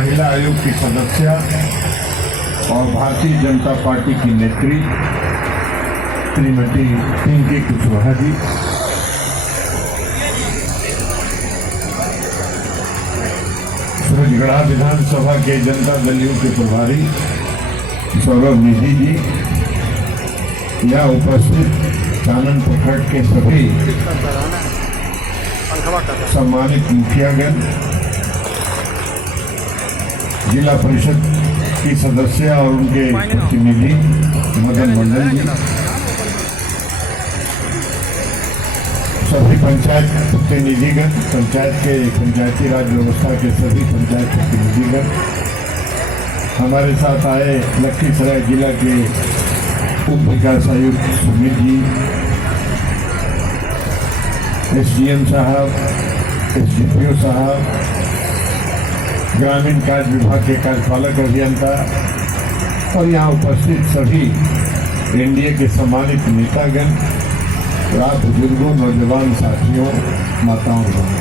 महिला आयोग की सदस्य और भारतीय जनता पार्टी की नेत्री श्रीमती पिंकी कुशवाहा जी, सूरजगढ़ा विधानसभा के जनता दलियों के प्रभारी सौरभ निधि जी, यह उपस्थित कानन प्रखंड के सभी सम्मानित मुखियागण, जिला परिषद की सदस्य और उनके प्रतिनिधि मदन मंडल जी, सभी पंचायत प्रतिनिधिगण, पंचायती राज व्यवस्था के सभी पंचायत प्रतिनिधिगण, हमारे साथ आए लखीसराय जिला के उप विकास आयुक्त सुमित जी, एसडीएम साहब, एसडीपीओ साहब, ग्रामीण कार्य विभाग के कार्यपालक अभियंता और यहाँ उपस्थित सभी एनडीए के सम्मानित नेतागण, रात बुजुर्गों, नौजवान साथियों, माताओं बहनों,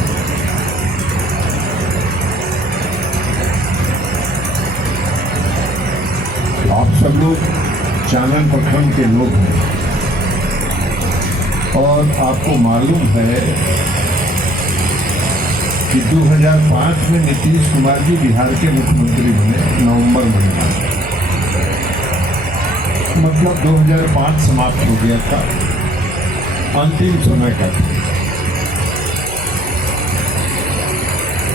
आप सब लोग चानन प्रखंड के लोग हैं और आपको मालूम है कि 2005 में नीतीश कुमार जी बिहार के मुख्यमंत्री बने नवंबर महीने, मतलब 2005 समाप्त हो गया था, अंतिम समय का था।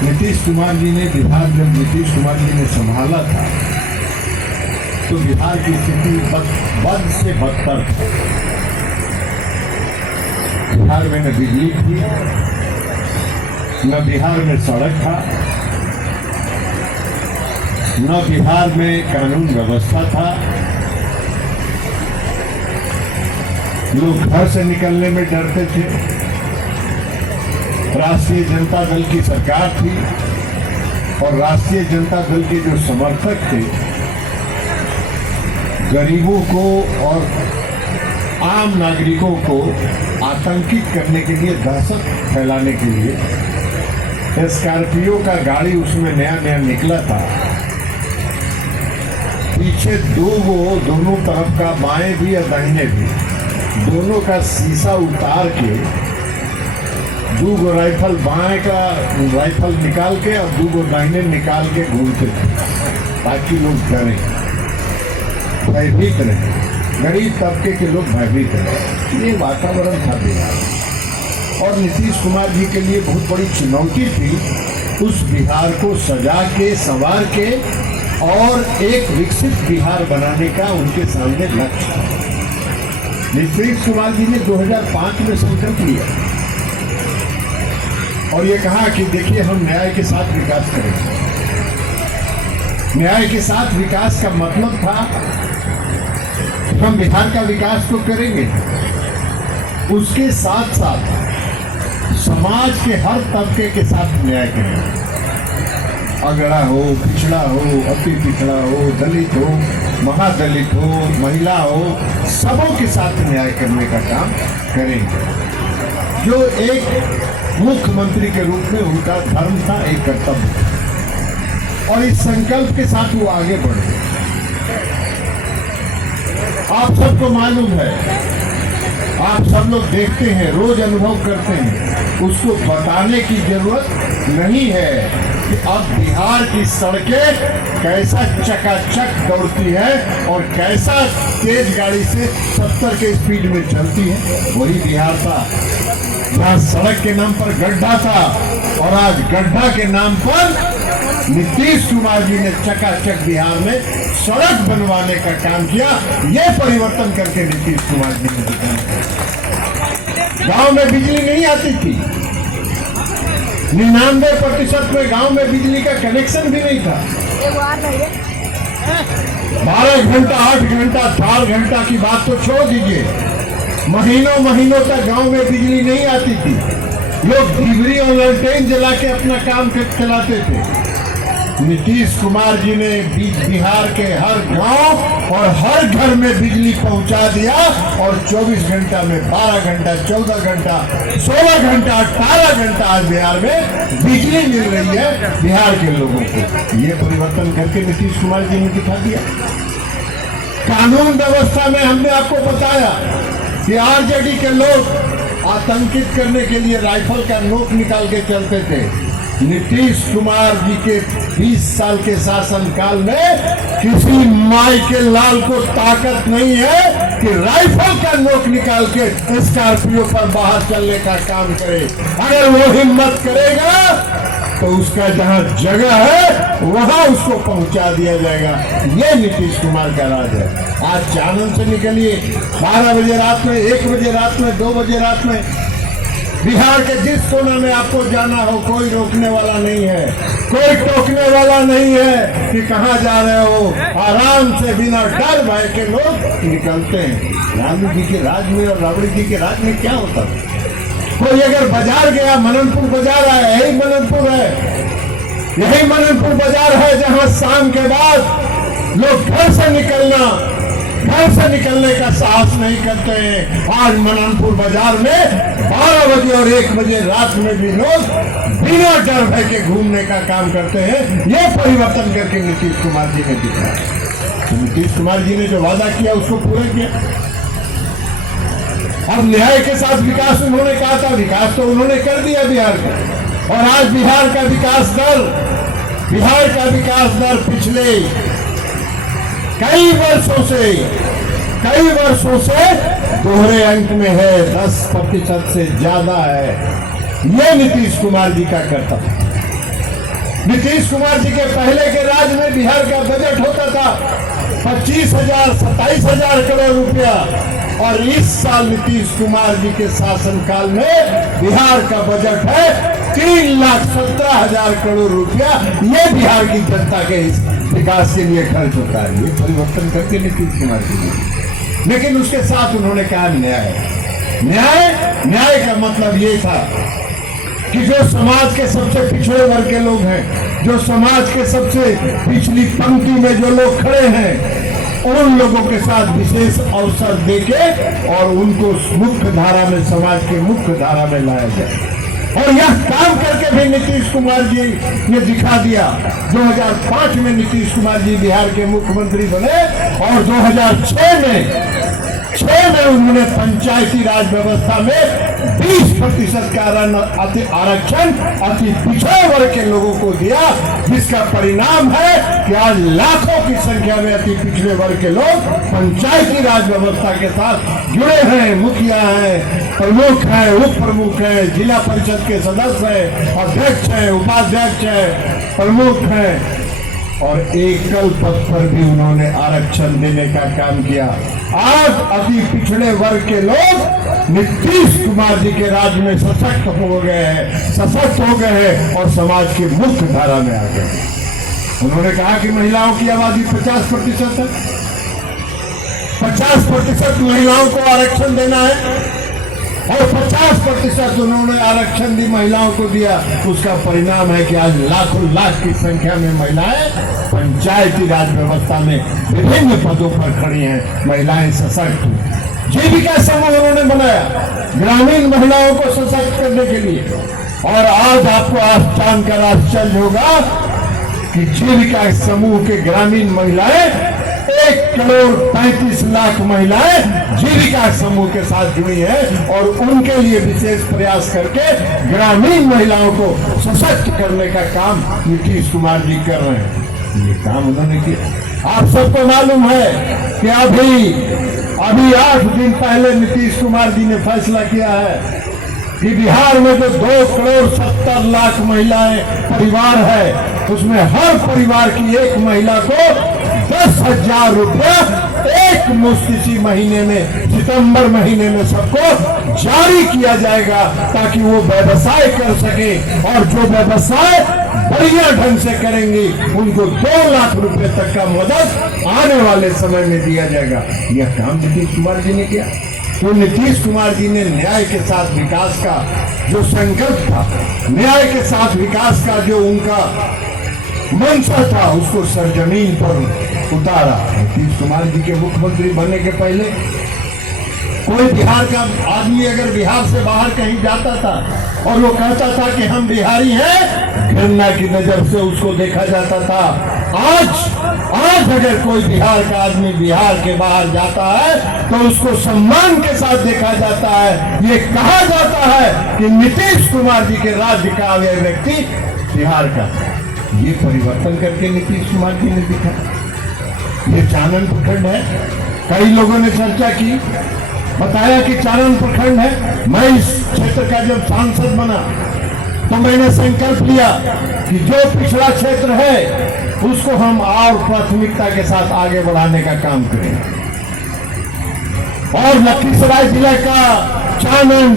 नीतीश कुमार जी ने बिहार, जब नीतीश कुमार जी ने संभाला था तो बिहार की स्थिति बद से बदतर थी। बिहार में न बिजली थी, न बिहार में सड़क था, न बिहार में कानून व्यवस्था था, लोग घर से निकलने में डरते थे, राष्ट्रीय जनता दल की सरकार थी और राष्ट्रीय जनता दल के जो समर्थक थे गरीबों को और आम नागरिकों को आतंकित करने के लिए, दहशत फैलाने के लिए स्कॉर्पियो का गाड़ी उसमें नया निकला था, पीछे दोनों तरफ का, बाएं भी और दाहिने भी, दोनों का शीशा उतार के 2 राइफल, बाएं का राइफल निकाल के और 2 दाहिने निकाल के घूमते थे ताकि लोग डरें, भयभीत रहे, गरीब तबके के लोग भयभीत रहे। ये वातावरण था बिहार और नीतीश कुमार जी के लिए बहुत बड़ी चुनौती थी उस बिहार को सजा के, संवार के और एक विकसित बिहार बनाने का उनके सामने लक्ष्य था। नीतीश कुमार जी ने 2005 में संकल्प लिया और ये कहा कि देखिए हम न्याय के साथ विकास करेंगे। न्याय के साथ विकास का मतलब था हम बिहार का विकास तो करेंगे, उसके साथ साथ समाज के हर तबके के साथ न्याय करेंगे। अगड़ा हो, पिछड़ा हो, अति पिछड़ा हो, दलित हो, महादलित हो, महिला हो, सबों के साथ न्याय करने का काम करेंगे, जो एक मुख्यमंत्री के रूप में उनका धर्म था, एक कर्तव्य था। और इस संकल्प के साथ वो आगे बढ़े। आप सबको मालूम है, आप सब लोग देखते हैं, रोज अनुभव करते हैं, उसको बताने की जरूरत नहीं है कि अब बिहार की सड़कें कैसा चकाचक दौड़ती है और कैसा तेज गाड़ी से 70 के स्पीड में चलती है। वही बिहार था जहाँ सड़क के नाम पर गड्ढा था और आज गड्ढा के नाम पर नीतीश कुमार जी ने चकाचक बिहार में सड़क बनवाने का काम किया। ये परिवर्तन करके नीतीश कुमार जी ने दिखाया। गांव में बिजली नहीं आती थी, 99% में गांव में बिजली का कनेक्शन भी नहीं था। 12 घंटा, 8 घंटा, 4 घंटा की बात तो छोड़ दीजिए, महीनों तक गांव में बिजली नहीं आती थी। लोग डिबरी और ललटेन जला के अपना काम चलाते थे। नीतीश कुमार जी ने बिहार के हर गांव और हर घर में बिजली पहुंचा दिया और 24 घंटा में 12 घंटा, 14 घंटा, 16 घंटा, 18 घंटा आज बिहार में बिजली मिल रही है बिहार के लोगों को। ये परिवर्तन करके नीतीश कुमार जी ने दिखा दिया। कानून व्यवस्था में हमने आपको बताया कि आरजेडी के लोग आतंकित करने के लिए राइफल का नोक निकाल के चलते थे। नीतीश कुमार जी के 20 साल के शासनकाल में किसी माई के लाल को ताकत नहीं है कि राइफल का नोक निकाल के स्कॉर्पियो पर बाहर चलने का काम करे। अगर वो हिम्मत करेगा तो उसका जहां जगह है वहां उसको पहुंचा दिया जाएगा। ये नीतीश कुमार का राज है। आज चानन से निकलिए 12 बजे रात में, 1 बजे रात में, 2 बजे रात में, बिहार के जिस कोना में आपको जाना हो कोई रोकने वाला नहीं है, कोई टोकने वाला नहीं है कि कहाँ जा रहे हो। आराम से बिना डर भय के लोग निकलते हैं। लालू जी के राज में और राबड़ी जी के राज में क्या होता है? कोई अगर बाजार गया, मननपुर बाजार है, यही मननपुर है, यही मननपुर बाजार है जहां शाम के बाद लोग घर से निकलने का साहस नहीं करते हैं। आज मननपुर बाजार में 12 बजे और 1 बजे रात में भी लोग बिना डर भय के घूमने का काम करते हैं। ये परिवर्तन करके नीतीश कुमार जी ने दिखाया। तो नीतीश कुमार जी ने जो वादा किया उसको पूरा किया। अब न्याय के साथ विकास उन्होंने कहा था, विकास तो उन्होंने कर दिया बिहार का। और आज बिहार का विकास दर पिछले कई वर्षों से दोहरे अंक में है, 10% से ज्यादा है। ये नीतीश कुमार जी का कर्तव्य। नीतीश कुमार जी के पहले के राज में बिहार का बजट होता था 25,000, 27,000 करोड़ रुपया, और इस साल नीतीश कुमार जी के शासनकाल में बिहार का बजट है 3,17,000 करोड़ रुपया। ये बिहार की जनता के विकास के लिए खर्च होता है। ये परिवर्तन करके नीतीश कुमार जी ने, लेकिन उसके साथ उन्होंने कहा न्याय का मतलब ये था कि जो समाज के सबसे पिछड़े वर्ग के लोग हैं, जो समाज के सबसे पिछली पंक्ति में जो लोग खड़े हैं, उन लोगों के साथ विशेष अवसर देके और उनको मुख्य धारा में, समाज के मुख्य धारा में लाया जाए। और यह काम करके भी नीतीश कुमार जी ने दिखा दिया। 2005 में नीतीश कुमार जी बिहार के मुख्यमंत्री बने और 2006 में उन्होंने पंचायती राज व्यवस्था में 20% का आरक्षण अति पिछड़े वर्ग के लोगों को दिया, जिसका परिणाम है कि आज लाखों की संख्या में अति पिछड़े वर्ग के लोग पंचायती राज व्यवस्था के साथ जुड़े हैं। मुखिया हैं, प्रमुख हैं, उप प्रमुख हैं, जिला परिषद के सदस्य हैं, अध्यक्ष हैं, उपाध्यक्ष हैं, प्रमुख हैं, और एकल पद पर भी उन्होंने आरक्षण देने का काम किया। आज अति पिछड़े वर्ग के लोग नीतीश कुमार जी के राज में सशक्त हो गए हैं और समाज के मुख्य धारा में आ गए। उन्होंने कहा कि महिलाओं की आबादी 50% है, 50% महिलाओं को आरक्षण देना है, और 50% उन्होंने आरक्षण दी, महिलाओं को दिया। उसका परिणाम है कि आज लाखों लाख की संख्या में महिलाएं पंचायती राज व्यवस्था में विभिन्न पदों पर खड़ी हैं। महिलाएं सशक्त हुई। जीविका समूह उन्होंने बनाया ग्रामीण महिलाओं को सशक्त करने के लिए, और आज आपको जानकर आश्चर्य होगा कि जीविका समूह के ग्रामीण महिलाएं 1,35,00,000 महिलाएं जीविका समूह के साथ जुड़ी हैं, और उनके लिए विशेष प्रयास करके ग्रामीण महिलाओं को सशक्त करने का काम नीतीश कुमार जी कर रहे हैं। ये काम उन्होंने किया। आप सबको मालूम है कि अभी 8 दिन पहले नीतीश कुमार जी ने फैसला किया है कि बिहार में जो 2,70,00,000 महिलाएं परिवार है, उसमें हर परिवार की एक महिला को 10,000 रुपया एक मुश्त इसी महीने में, सितंबर महीने में सबको जारी किया जाएगा, ताकि वो व्यवसाय कर सके, और जो व्यवसाय बढ़िया ढंग से करेंगे उनको 2 लाख रुपए तक का मदद आने वाले समय में दिया जाएगा। यह काम नीतीश कुमार जी ने किया। तो नीतीश कुमार जी ने न्याय के साथ विकास का जो संकल्प था, न्याय के साथ विकास का जो उनका मंशा था उसको सरजमीन पर उतारा। नीतीश कुमार जी के मुख्यमंत्री बनने के पहले कोई बिहार का आदमी अगर बिहार से बाहर कहीं जाता था और वो कहता था कि हम बिहारी हैं, घृणा की नजर से उसको देखा जाता था। आज अगर कोई बिहार का आदमी बिहार के बाहर जाता है तो उसको सम्मान के साथ देखा जाता है। ये कहा जाता है कि नीतीश कुमार जी के राज्य का आए व्यक्ति बिहार का। ये परिवर्तन करके नीतीश कुमार जी ने दिखा। ये चानन प्रखंड है। कई लोगों ने चर्चा की, बताया कि चानन प्रखंड है। मैं इस क्षेत्र का जब सांसद बना तो मैंने संकल्प लिया कि जो पिछड़ा क्षेत्र है उसको हम और प्राथमिकता के साथ आगे बढ़ाने का काम करें। और लखीसराय जिले का चानन,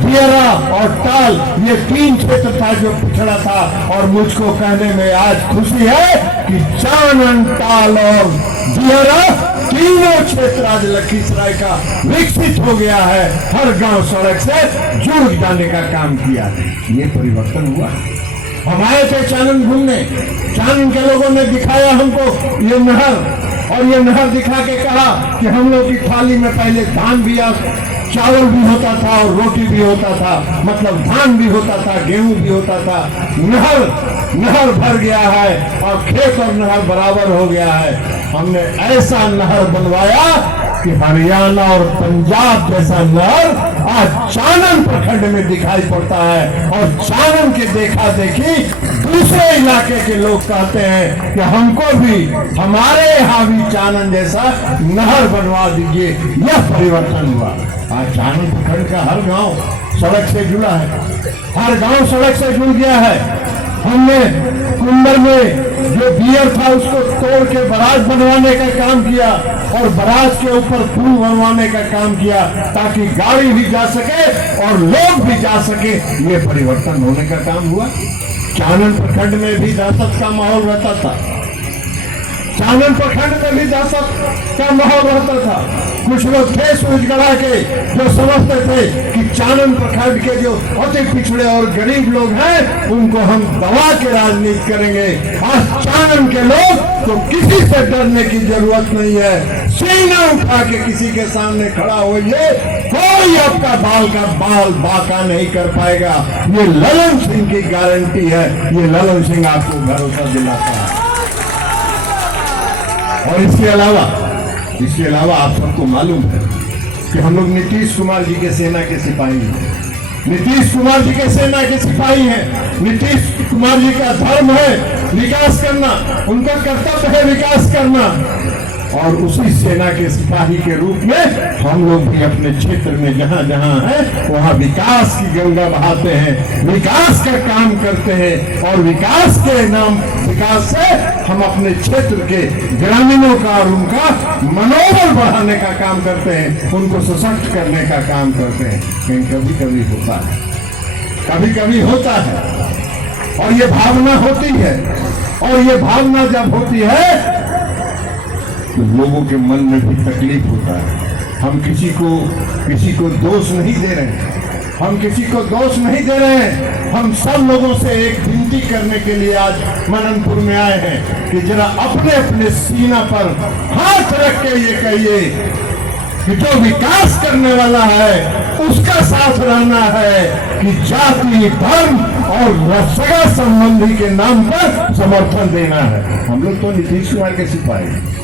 दियरा और ताल, ये 3 क्षेत्र था जो पिछड़ा था। और मुझको कहने में आज खुशी है कि चानन, ताल और दियरा तीनों क्षेत्र आज लखीसराय का विकसित हो गया है। हर गांव सड़क से जुड़ जाने का काम किया है। ये परिवर्तन हुआ। हम आए थे चानन घूमने, चानन के लोगों ने दिखाया हमको ये नहर, और ये नहर दिखा के कहा कि हम लोग की थाली में पहले धान भी चावल भी होता था और रोटी भी होता था, मतलब धान भी होता था, गेहूं भी होता था। नहर भर गया है और खेत और नहर बराबर हो गया है। हमने ऐसा नहर बनवाया कि हरियाणा और पंजाब जैसा नहर आज चानन प्रखंड में दिखाई पड़ता है। और चानन के देखा देखी दूसरे इलाके के लोग कहते हैं कि हमको भी, हमारे यहाँ भी चानन जैसा नहर बनवा दीजिए। यह परिवर्तन हुआ। आज चानन प्रखंड का हर गांव सड़क से जुड़ा है, हर गांव सड़क से जुड़ गया है। हमने कुंबर में जो बियर था उसको तोड़ के बराज बनवाने का काम किया और बराज के ऊपर पुल बनवाने का काम किया ताकि गाड़ी भी जा सके और लोग भी जा सके। ये परिवर्तन होने का काम हुआ। चानन प्रखंड में भी दहशत का माहौल रहता था। चानन प्रखंड में भी दहशत का माहौल रहता था। कुछ लोग थे सूझगढ़ा के जो समझते थे कि चानन प्रखंड के जो अति पिछड़े और गरीब लोग हैं उनको हम दबा के राजनीति करेंगे। आज चानन के लोग तो किसी से डरने की जरूरत नहीं है। सीना उठा के किसी के सामने खड़ा होइए, कोई आपका बाल बाका नहीं कर पाएगा। ये ललन सिंह की गारंटी है। ये ललन सिंह आपको भरोसा दिलाता है। और इसके अलावा आप सबको मालूम है कि हम लोग नीतीश कुमार जी के सेना के सिपाही हैं। नीतीश कुमार जी के सेना के सिपाही हैं। नीतीश कुमार जी का धर्म है विकास करना, उनका कर्तव्य है विकास करना। और उसी सेना के सिपाही के रूप में हम लोग भी अपने क्षेत्र में जहां जहां है वहां विकास की गंगा बहाते हैं, विकास का काम करते हैं। और विकास से हम अपने क्षेत्र के ग्रामीणों का और उनका मनोबल बढ़ाने का काम करते हैं, उनको सशक्त करने का काम करते हैं। लेकिन कभी कभी होता है और ये भावना होती है। और ये भावना जब होती है तो लोगों के मन में भी तकलीफ होता है। हम किसी को दोष नहीं दे रहे हैं। हम सब लोगों से एक विनती करने के लिए आज मननपुर में आए हैं कि जरा अपने अपने सीना पर हाथ रख के ये कहिए कि जो विकास करने वाला है उसका साथ रहना है, कि जाति, धर्म और सगा संबंधी के नाम पर समर्थन देना है। हम लोग तो नीतीश कुमार के सिपाही।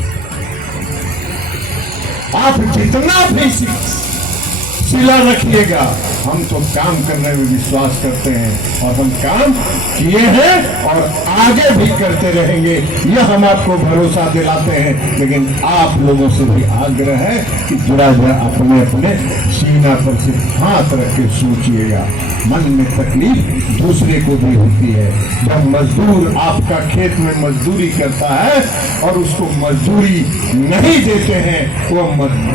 आप जितना भी सिला रखिएगा, हम तो काम करने में विश्वास करते हैं और हम काम किए हैं और आगे भी करते रहेंगे। यह हम आपको भरोसा दिलाते हैं। लेकिन आप लोगों से भी आग्रह है कि जरा अपने अपने सीना पर से हाथ रख के सोचिएगा। मन में तकलीफ दूसरे को भी होती है। जब मजदूर आपका खेत में मजदूरी करता है और उसको मजदूरी नहीं देते हैं, वो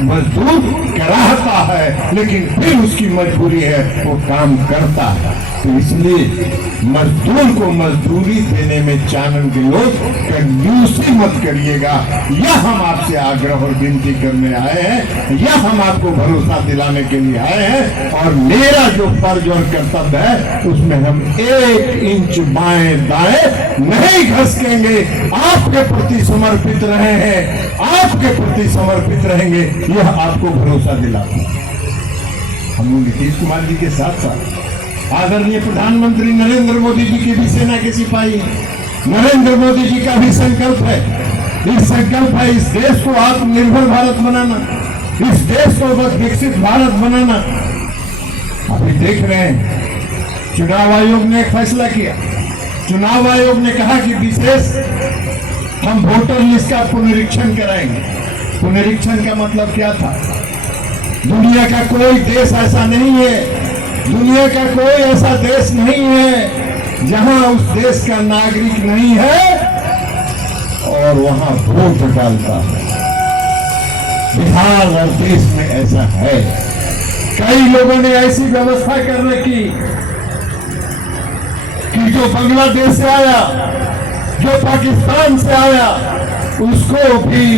मजदूर कराहता है। लेकिन फिर उसकी मजबूरी है, वो काम करता है। तो इसलिए मजदूर को मजदूरी देने में चानन के लोग कंजूसी मत करिएगा। यह हम आपसे आग्रह और विनती करने आए हैं, यह हम आपको भरोसा दिलाने के लिए आए हैं। और मेरा जो फर्ज और कर्तव्य है उसमें हम 1 इंच बाएं दाएं नहीं घसकेंगे। आपके प्रति समर्पित रहे हैं, आपके प्रति समर्पित रहेंगे, यह आपको भरोसा दिलाता है। हम नीतीश कुमार जी के साथ साथ आदरणीय प्रधानमंत्री नरेंद्र मोदी जी की भी सेना के सिपाही हैं। नरेंद्र मोदी जी का भी संकल्प है, इस संकल्प है इस देश को आत्मनिर्भर भारत बनाना, इस देश को विकसित भारत बनाना। अभी देख रहे हैं चुनाव आयोग ने एक फैसला किया। चुनाव आयोग ने कहा कि विशेष हम वोटर लिस्ट का पुनरीक्षण कराएंगे। पुनरीक्षण का मतलब क्या था? दुनिया का कोई देश ऐसा नहीं है, दुनिया का कोई ऐसा देश नहीं है जहां उस देश का नागरिक नहीं है और वहां वोट डालता है। बिहार और देश में ऐसा है। कई लोगों ने ऐसी व्यवस्था कर रखी कि जो बांग्लादेश से आया, जो पाकिस्तान से आया, उसको भी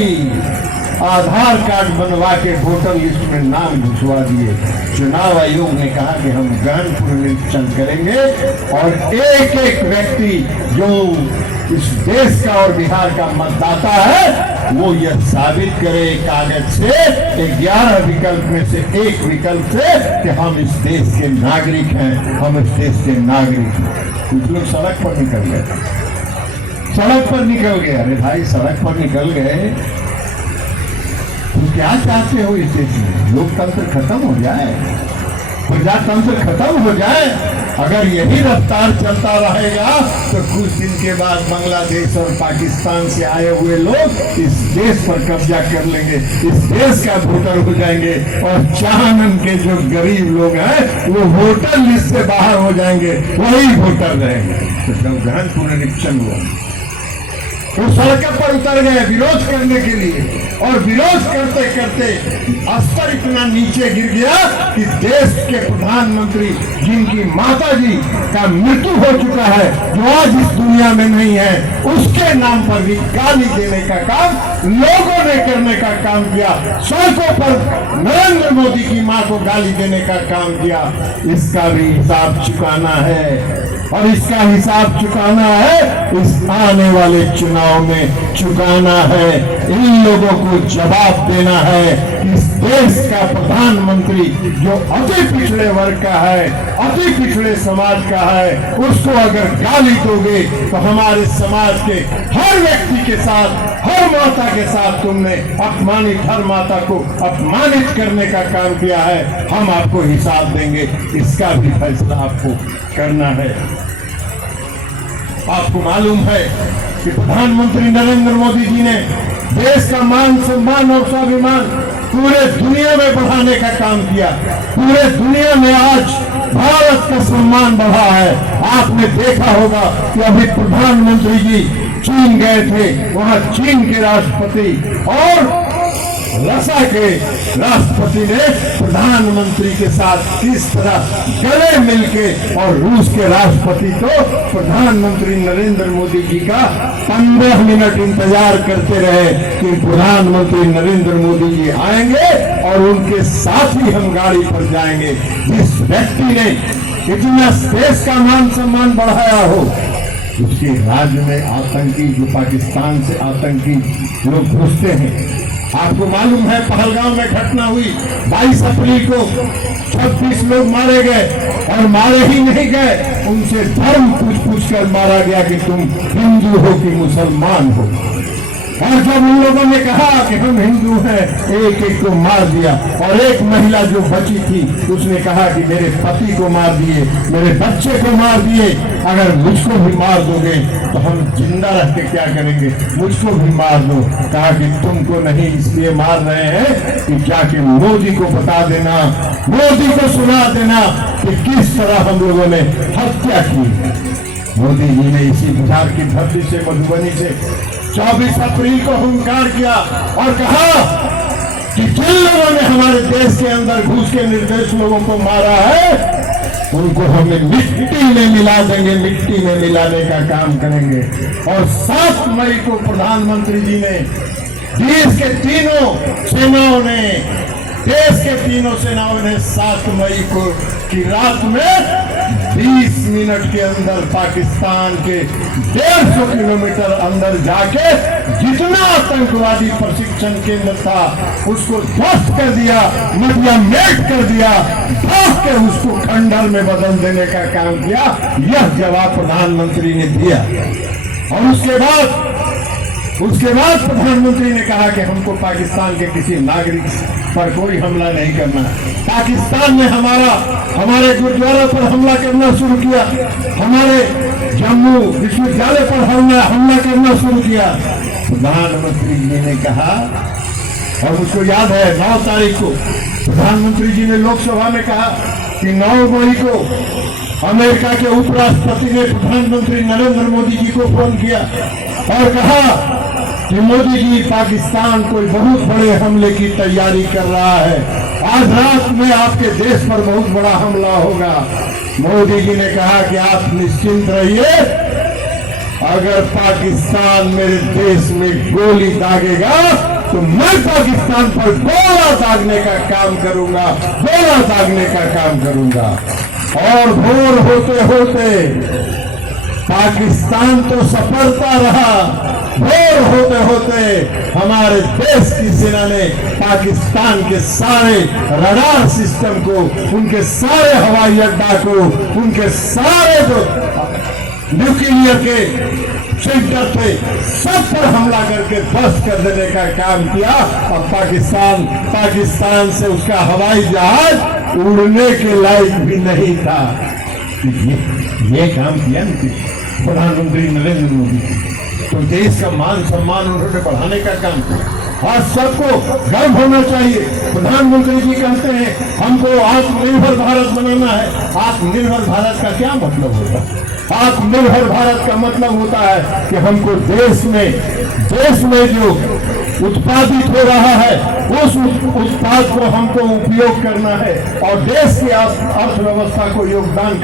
आधार कार्ड बनवा के वोटर लिस्ट में नाम घुसवा दिए। चुनाव आयोग ने कहा कि हम गहन पुनरीक्षण करेंगे और एक एक व्यक्ति जो इस देश का और बिहार का मतदाता है वो यह साबित करे कागज से 11 विकल्प में से एक विकल्प से कि हम इस देश के नागरिक हैं, हम इस देश के नागरिक हैं। कुछ लोग सड़क पर निकल गए, सड़क पर निकल गए। अरे भाई सड़क पर निकल गए तो क्या चाहते हो इस देश में? लोकतंत्र खत्म हो जाए, प्रजातंत्र खत्म हो जाए? अगर यही रफ्तार चलता रहेगा तो कुछ दिन के बाद बांग्लादेश और पाकिस्तान से आए हुए लोग इस देश पर कब्जा कर लेंगे, इस देश का वोटर हो जाएंगे और चानन के जो गरीब लोग हैं वो वोटर लिस्ट से बाहर हो जाएंगे, वही वोटर रहेंगे। तो जब गहन पुनरीक्षण हुआ वो सड़क पर उतर गए विरोध करने के लिए और विरोध करते करते स्तर इतना नीचे गिर गया कि देश के प्रधानमंत्री जिनकी माताजी का मृत्यु हो चुका है, जो आज इस दुनिया में नहीं है, उसके नाम पर भी गाली देने का काम लोगों ने करने का काम किया। सड़कों पर नरेंद्र मोदी की मां को गाली देने का काम किया। इसका भी हिसाब चुकाना है और इसका हिसाब चुकाना है इस आने वाले चुनाव में चुकाना है। इन लोगों को जवाब देना है कि इस देश का प्रधानमंत्री जो अति पिछड़े वर्ग का है, अति पिछड़े समाज का है, उसको अगर गाली दोगे तो हमारे समाज के हर व्यक्ति के साथ, हर माता के साथ तुमने अपमानित हर माता को अपमानित करने का काम किया है। हम आपको हिसाब देंगे, इसका भी फैसला आपको करना है। आपको मालूम है कि प्रधानमंत्री नरेंद्र मोदी जी ने देश का मान सम्मान और स्वाभिमान पूरे दुनिया में बढ़ाने का काम किया। पूरे दुनिया में आज भारत का सम्मान बढ़ा है। आपने देखा होगा कि अभी प्रधानमंत्री जी चीन गए थे, वहां चीन के राष्ट्रपति और रशिया के राष्ट्रपति ने प्रधानमंत्री के साथ किस तरह गले मिलके, और रूस के राष्ट्रपति तो प्रधानमंत्री नरेंद्र मोदी जी का 15 मिनट इंतजार करते रहे कि प्रधानमंत्री नरेंद्र मोदी जी आएंगे और उनके साथ ही हम गाड़ी पर जाएंगे। जिस व्यक्ति ने इतना देश का मान सम्मान बढ़ाया हो, उसके राज्य में आतंकी, जो पाकिस्तान से आतंकी लोग घुसते हैं। आपको मालूम है पहलगाम में घटना हुई, 22 अप्रैल को 26 लोग मारे गए और मारे ही नहीं गए, उनसे धर्म पूछ कर मारा गया कि तुम हिंदू हो कि मुसलमान हो। और जब उन लोगों ने कहा कि हम हिंदू हैं, एक एक को मार दिया। और एक महिला जो बची थी उसने कहा कि मेरे पति को मार दिए, मेरे बच्चे को मार दिए, अगर मुझको भी मार दोगे तो हम जिंदा रह के क्या करेंगे, मुझको भी मार दो। कहा कि तुमको नहीं इसलिए मार रहे हैं कि जाके मोदी को बता देना, मोदी को सुना देना कि किस तरह हम लोगों ने हत्या की। मोदी जी ने इसी बिहार की धरती से, मधुबनी से 24 अप्रैल को हुंकार किया और कहा कि जो जिन लोगों ने हमारे देश के अंदर घुस के निर्दोष लोगों को मारा है, उनको हमें मिट्टी में मिला देंगे, मिट्टी में मिलाने का काम करेंगे। और 7 मई को प्रधानमंत्री जी ने देश के तीनों सेनाओं ने 7 मई को की रात में 20 मिनट के अंदर पाकिस्तान के 150 किलोमीटर अंदर जाके जितना आतंकवादी प्रशिक्षण केंद्र था उसको ध्वस्त कर दिया, मटिया मेट कर दिया, भाग के उसको खंडर में बदल देने का काम किया। यह जवाब प्रधानमंत्री ने दिया। और उसके बाद प्रधानमंत्री ने कहा कि हमको पाकिस्तान के किसी नागरिक पर कोई हमला नहीं करना। पाकिस्तान ने हमारे गुरुद्वारा पर हमला करना शुरू किया, हमारे जम्मू विश्वविद्यालय पर हमला करना शुरू किया। प्रधानमंत्री जी ने कहा, और मुझको याद है 9 तारीख को प्रधानमंत्री जी ने लोकसभा में कहा कि 9 मई को अमेरिका के उपराष्ट्रपति ने प्रधानमंत्री नरेंद्र मोदी जी को फोन किया और कहा कि मोदी जी, पाकिस्तान कोई बहुत बड़े हमले की तैयारी कर रहा है, आज रात में आपके देश पर बहुत बड़ा हमला होगा। मोदी जी ने कहा कि आप निश्चिंत रहिए, अगर पाकिस्तान मेरे देश में गोली दागेगा तो मैं पाकिस्तान पर गोला दागने का काम करूंगा, गोला दागने का काम करूंगा। और भोर होते होते पाकिस्तान तो सफलता रहा, भोर होते होते हमारे देश की सेना ने पाकिस्तान के सारे रडार सिस्टम को, उनके सारे हवाई अड्डा को, उनके सारे जो न्यूक्लियर के सेंटर थे सब पर हमला करके ध्वस्त कर देने का काम किया। और पाकिस्तान से उसका हवाई जहाज उड़ने के लायक भी नहीं था। ये काम किया प्रधानमंत्री नरेंद्र मोदी, तो देश का मान सम्मान उन्होंने बढ़ाने का काम किया। आज सबको गर्व होना चाहिए। प्रधानमंत्री जी कहते हैं हमको आत्मनिर्भर भारत बनाना है। आत्मनिर्भर भारत का क्या मतलब होता है? आत्मनिर्भर भारत का मतलब होता है कि हमको देश में जो उत्पादित हो रहा है उस उत्पाद को हमको उपयोग करना है और देश की अर्थव्यवस्था को योगदान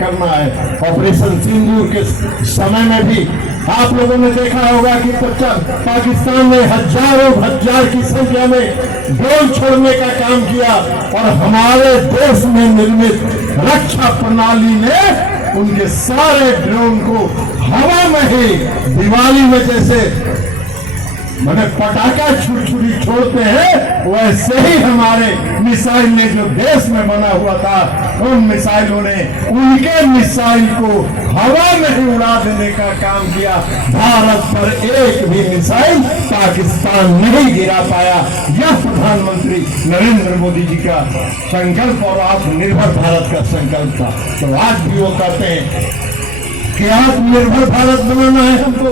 करना है। ऑपरेशन सिंदूर के समय में भी आप लोगों ने देखा होगा कि पाकिस्तान ने हजार की संख्या में ड्रोन छोड़ने का काम किया और हमारे देश में निर्मित रक्षा प्रणाली ने उनके सारे ड्रोन को हवा में ही दिवाली में जैसे मैंने पटाखा छुरी छोड़ते हैं वैसे ही हमारे मिसाइल ने जो देश में बना हुआ था उन मिसाइलों ने उनके मिसाइल को हवा में ही उड़ा देने का काम किया। भारत पर एक भी मिसाइल पाकिस्तान नहीं गिरा पाया। यह प्रधानमंत्री नरेंद्र मोदी जी का संकल्प और आत्मनिर्भर भारत का संकल्प था। तो आज भी वो कहते हैं कि आत्मनिर्भर भारत बनाना है हमको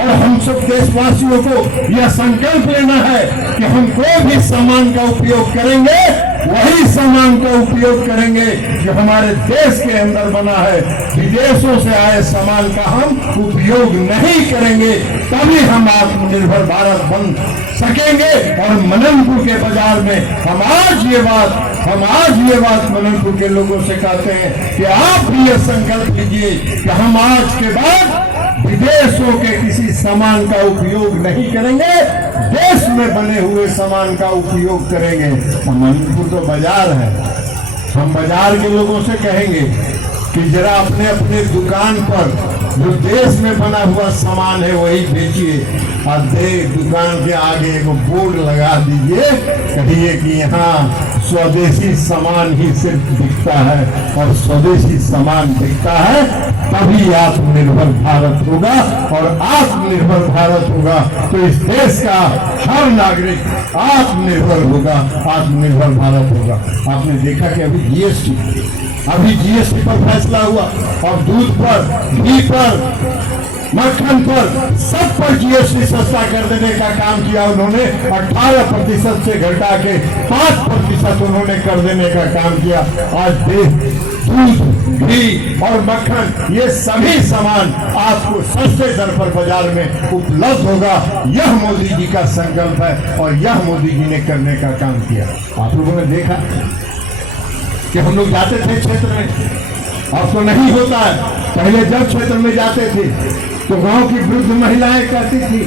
और हम सब देशवासियों को यह संकल्प लेना है कि हम कोई भी सामान का उपयोग करेंगे वही सामान का उपयोग करेंगे जो हमारे देश के अंदर बना है। विदेशों से आए सामान का हम उपयोग नहीं करेंगे, तभी हम आत्मनिर्भर भारत बन सकेंगे। और मननपुर के बाजार में हम आज ये बात मननपुर के लोगों से कहते हैं कि आप भी ये संकल्प लीजिए कि हम आज के बाद विदेशों के किसी सामान का उपयोग नहीं करेंगे, देश में बने हुए सामान का उपयोग करेंगे। मननपुर तो बाजार है, हम बाजार के लोगों से कहेंगे कि जरा अपने अपने दुकान पर जो देश में बना हुआ सामान है वही बेचिए और दुकान के आगे एक बोर्ड लगा दीजिए, कहिए कि यहाँ स्वदेशी सामान ही सिर्फ बिकता है और स्वदेशी सामान बिकता है तभी आत्मनिर्भर भारत होगा। और आत्मनिर्भर भारत होगा तो इस देश का हर नागरिक आत्मनिर्भर होगा, आत्मनिर्भर भारत होगा। आपने देखा कि अभी जीएसटी पर फैसला हुआ और दूध पर, घी पर, मक्खन पर, सब पर जीएसटी सस्ता कर देने का काम किया उन्होंने। 18% से घटा के 5% उन्होंने कर देने का काम किया। आज दूध घी और मक्खन, ये सभी सामान आपको सस्ते दर पर बाजार में उपलब्ध होगा। यह मोदी जी का संकल्प है और यह मोदी जी ने करने का काम किया। आप लोगों ने देखा कि हम लोग जाते थे क्षेत्र में, अब तो नहीं होता है। पहले जब क्षेत्र में जाते थे तो गांव की वृद्ध महिलाएं कहती थी,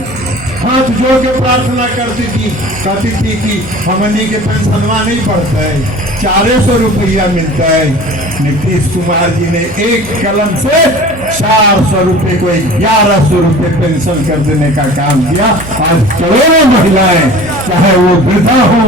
हाथ जोड़ के प्रार्थना करती थी, कहती थी कि हमनी के पेंशनवा नहीं बढ़ता है, 400 रुपया मिलता है। नीतीश कुमार जी ने एक कलम से 400 रुपये को 1100 रुपये पेंशन कर देने का काम किया। आज करोड़ों महिलाएं, चाहे वो वृद्धा हो,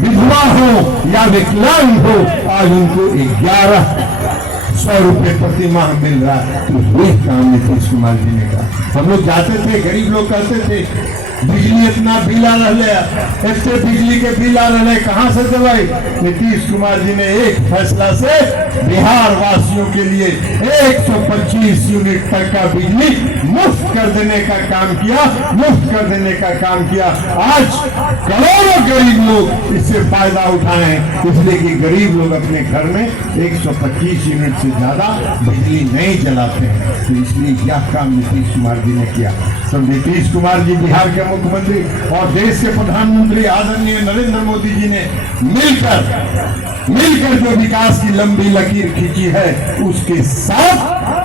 विधवा हो या विकलांग हो, आज उनको 1100 रुपये प्रति माह मिल रहा है। तो ये काम नीतीश कुमार जी ने कहा। हम लोग जाते थे, गरीब लोग कहते थे बिजली इतना बिल आ रहा है, इससे बिजली के बिल आ रहे, कहाँ से दवाई? नीतीश कुमार जी ने एक फैसला से बिहार वासियों के लिए 125 यूनिट तक का बिजली मुफ्त कर देने का काम किया, मुफ्त कर देने का काम किया। आज करोड़ों गरीब लोग इससे फायदा उठाए, इसलिए कि गरीब लोग अपने घर में 125 यूनिट से ज्यादा बिजली नहीं जलाते हैं। तो इसलिए यह काम नीतीश कुमार जी ने किया। तो नीतीश कुमार जी बिहार के मुख्यमंत्री और देश के प्रधानमंत्री आदरणीय नरेंद्र मोदी जी ने मिलकर जो विकास की लंबी लकीर खींची है, उसके साथ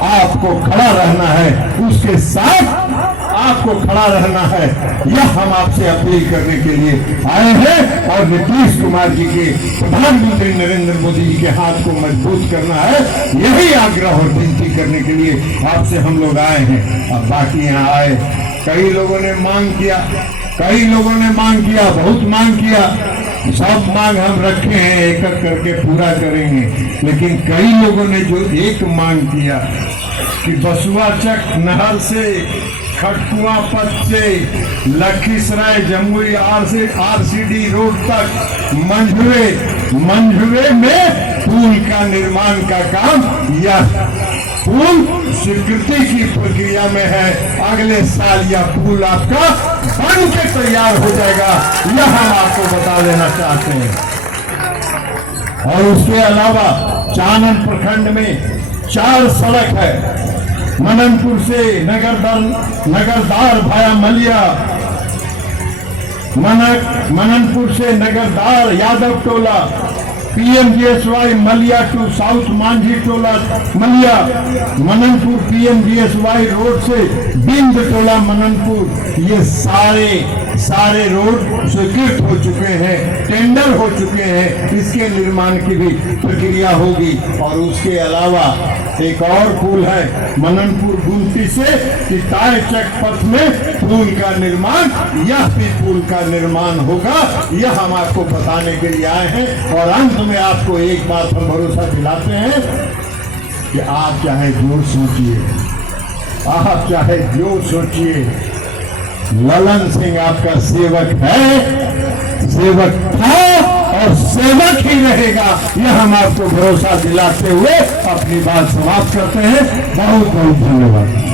आपको खड़ा रहना है, उसके साथ आपको खड़ा रहना है। यह हम आपसे अपील करने के लिए आए हैं और नीतीश कुमार जी के, प्रधानमंत्री नरेंद्र मोदी जी के हाथ को मजबूत करना है, यही आग्रह और विनती करने के लिए आपसे हम लोग आए हैं। अब बाकी यहाँ आए, कई लोगों ने मांग किया, कई लोगों ने मांग किया, बहुत मांग किया। सब मांग हम रखे हैं, एक एक करके पूरा करेंगे। लेकिन कई लोगों ने जो एक मांग किया कि बसुआ चक नहर से खटकुआ पथ से लखीसराय जमुई RCD रोड तक मंझुए में पुल का निर्माण का काम, यह पुल स्वीकृति की प्रक्रिया में है। अगले साल यह पुल आपका बन के तैयार हो जाएगा, यह हम आपको बता देना चाहते हैं। और उसके अलावा चानन प्रखंड में 4 सड़क है। मननपुर से नगरदार भाया मलिया, मननपुर से नगरदार यादव टोला, PMGSY मलिया टू साउथ मांझी टोला मलिया, मननपुर PMGSY रोड से बिंद टोला मननपुर, ये सारे रोड स्वीकृत हो चुके हैं, टेंडर हो चुके हैं। इसके निर्माण की भी प्रक्रिया होगी। और उसके अलावा एक और पुल है मननपुर गुमती से किताय चक पथ में पुल का निर्माण, यह भी पुल का निर्माण होगा। यह हम आपको बताने के लिए आए हैं। और अंत में आपको एक बात हम भरोसा दिलाते हैं कि आप चाहे जो सोचिए, आप चाहे जो सोचिए, ललन सिंह आपका सेवक है, सेवक था और सेवक ही रहेगा। यह हम आपको भरोसा दिलाते हुए अपनी बात समाप्त करते हैं। बहुत बहुत धन्यवाद।